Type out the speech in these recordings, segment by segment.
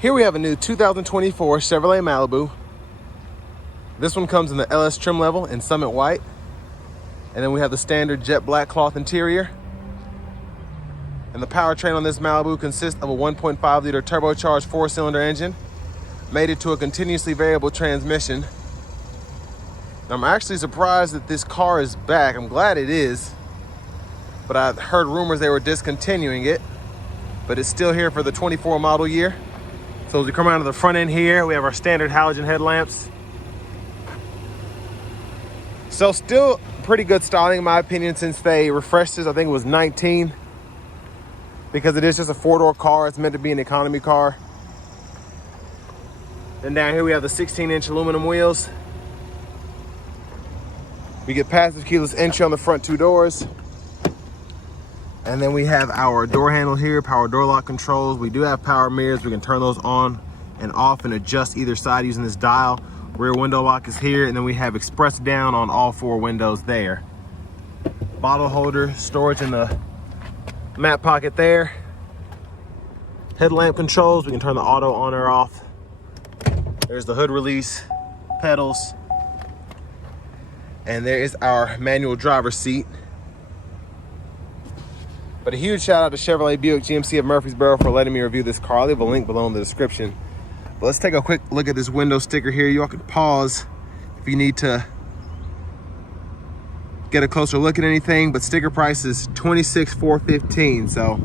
Here we have a new 2024 Chevrolet Malibu. This one comes in the LS trim level in Summit White. And then we have the standard jet black cloth interior. And the powertrain on this Malibu consists of a 1.5 liter turbocharged 4-cylinder engine, mated to a continuously variable transmission. Now, I'm actually surprised that this car is back. I'm glad it is, but I heard rumors they were discontinuing it, but it's still here for the 24 model year. So as we come around to the front end here, we have our standard halogen headlamps. So still pretty good styling in my opinion since they refreshed this. I think it was 19, because it is just a 4-door car. It's meant to be an economy car. Then down here we have the 16-inch aluminum wheels. We get passive keyless entry on the front 2 doors. And then we have our door handle here, power door lock controls. We do have power mirrors. We can turn those on and off and adjust either side using this dial. Rear window lock is here, and then we have express down on all 4 windows there. Bottle holder, storage in the mat pocket there. Headlamp controls, we can turn the auto on or off. There's the hood release, pedals. And there is our manual driver's seat. But a huge shout out to Chevrolet Buick GMC of Murfreesboro for letting me review this car. I'll leave a link below in the description. But let's take a quick look at this window sticker here. You all can pause if you need to get a closer look at anything, but sticker price is $26,415. So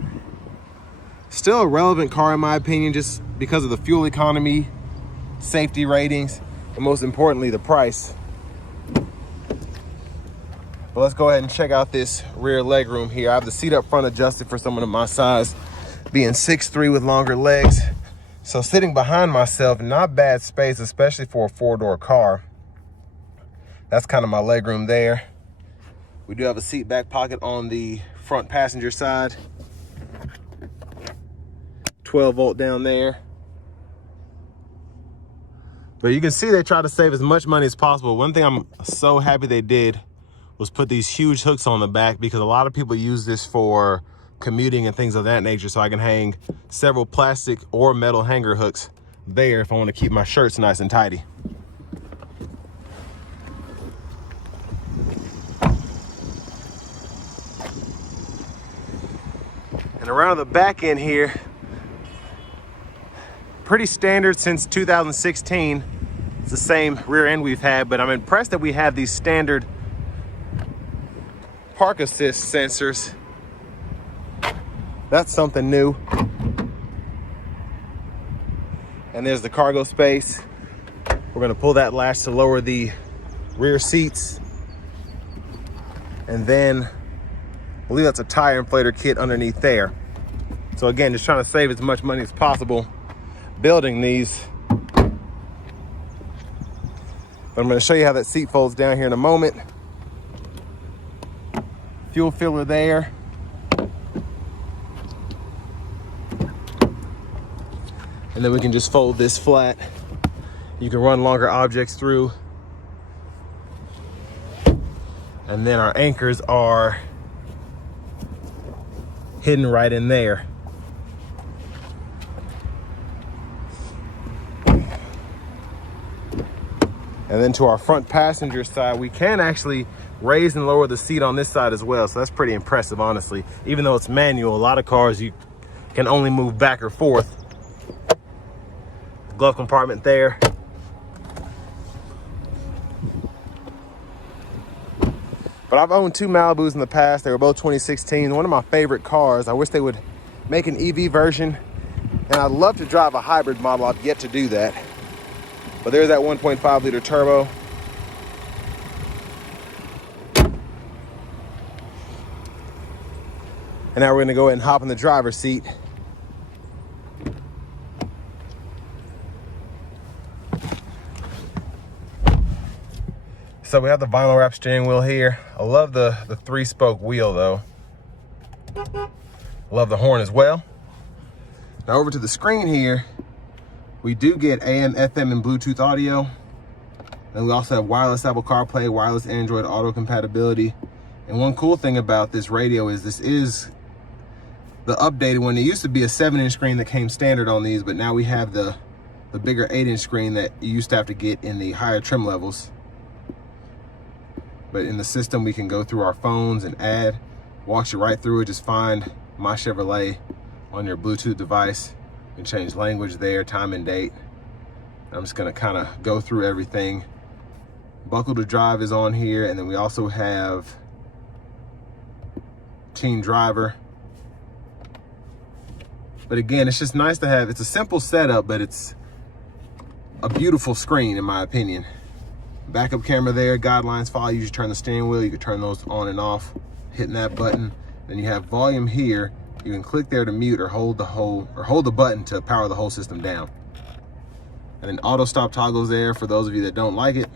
still a relevant car in my opinion, just because of the fuel economy, safety ratings, and most importantly, the price. But let's go ahead and check out this rear leg room here. I have the seat up front adjusted for someone of my size, being 6'3" with longer legs. So sitting behind myself, not bad space, especially for a 4-door car. That's kind of my leg room there. We do have a seat back pocket on the front passenger side. 12 volt down there. But you can see they try to save as much money as possible. One thing I'm so happy they did was put these huge hooks on the back, because a lot of people use this for commuting and things of that nature. So I can hang several plastic or metal hanger hooks there if I want to keep my shirts nice and tidy. And around the back end here, pretty standard since 2016. It's the same rear end we've had, but I'm impressed that we have these standard park assist sensors. That's something new. And there's the cargo space. We're gonna pull that latch to lower the rear seats. And then I believe that's a tire inflator kit underneath there. So again, just trying to save as much money as possible building these. But I'm gonna show you how that seat folds down here in a moment. Fuel filler there. And then we can just fold this flat. You can run longer objects through. And then our anchors are hidden right in there. And then to our front passenger side, we can actually raise and lower the seat on this side as well. So that's pretty impressive, honestly. Even though it's manual, a lot of cars you can only move back or forth. Glove compartment there. But I've owned 2 Malibus in the past. They were both 2016. One of my favorite cars. I wish they would make an EV version. And I'd love to drive a hybrid model. I've yet to do that. But there's that 1.5 liter turbo. And now we're gonna go ahead and hop in the driver's seat. So we have the vinyl wrap steering wheel here. I love the 3-spoke wheel though. I love the horn as well. Now over to the screen here, we do get AM, FM, and Bluetooth audio. And we also have wireless Apple CarPlay, wireless Android Auto compatibility. And one cool thing about this radio is this is the updated one. It used to be a 7-inch screen that came standard on these, but now we have the bigger 8-inch screen that you used to have to get in the higher trim levels. But in the system, we can go through our phones and add, walks you right through it. Just find My Chevrolet on your Bluetooth device. You can change language there, time and date. I'm just gonna kind of go through everything. Buckle to Drive is on here, and then we also have Teen Driver. But again, it's just nice to have. It's a simple setup, but it's a beautiful screen in my opinion. Backup camera there, guidelines follow you. You turn the steering wheel, you can turn those on and off, hitting that button. Then you have volume here. You can click there to mute or hold the button to power the whole system down. And then auto stop toggles there for those of you that don't like it.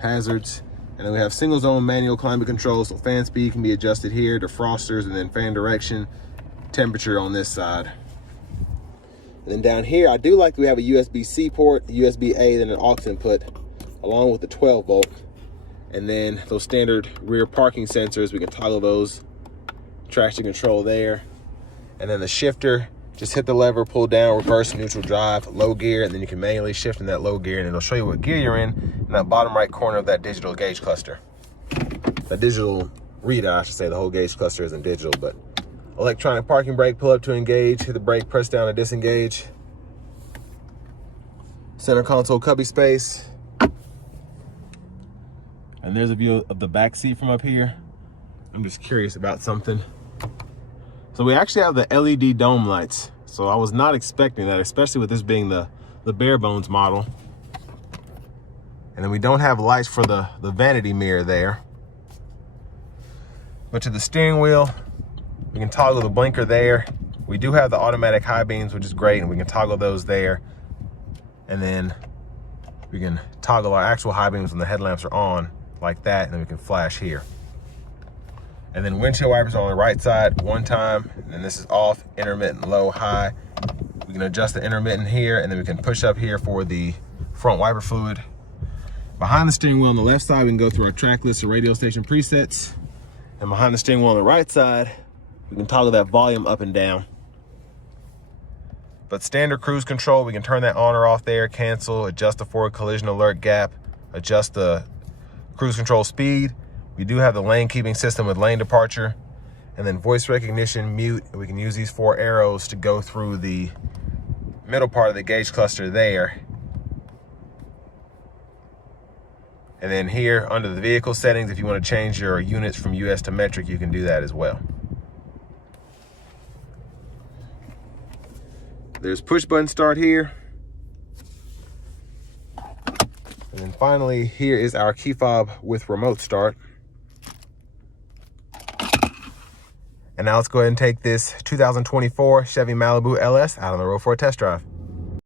Hazards. And then we have single zone manual climate control, so fan speed can be adjusted here, defrosters, and then fan direction, temperature on this side. And then down here, I do like that we have a USB-C port, USB-A, then an aux input, along with the 12 volt. And then those standard rear parking sensors, we can toggle those, traction control there. And then the shifter, just hit the lever, pull down, reverse, neutral drive, low gear, and then you can manually shift in that low gear, and it'll show you what gear you're in that bottom right corner of that digital gauge cluster. The digital readout, I should say. The whole gauge cluster isn't digital, but electronic parking brake, pull up to engage, hit the brake, press down to disengage. Center console cubby space. And there's a view of the back seat from up here. I'm just curious about something. So we actually have the LED dome lights. So I was not expecting that, especially with this being the bare bones model. And then we don't have lights for the vanity mirror there. But to the steering wheel, we can toggle the blinker there. We do have the automatic high beams, which is great, and we can toggle those there. And then we can toggle our actual high beams when the headlamps are on, like that, and then we can flash here. And then windshield wipers are on the right side one time, and then this is off, intermittent, low, high. We can adjust the intermittent here, and then we can push up here for the front wiper fluid. Behind the steering wheel on the left side, we can go through our track list or radio station presets. And behind the steering wheel on the right side, we can toggle that volume up and down. But standard cruise control, we can turn that on or off there, cancel, adjust the forward collision alert gap, adjust the cruise control speed. We do have the lane keeping system with lane departure, and then voice recognition, mute. And we can use these 4 arrows to go through the middle part of the gauge cluster there. And then here under the vehicle settings, if you want to change your units from US to metric, you can do that as well. There's push button start here. And then finally, here is our key fob with remote start. And now let's go ahead and take this 2024 Chevy Malibu LS out on the road for a test drive.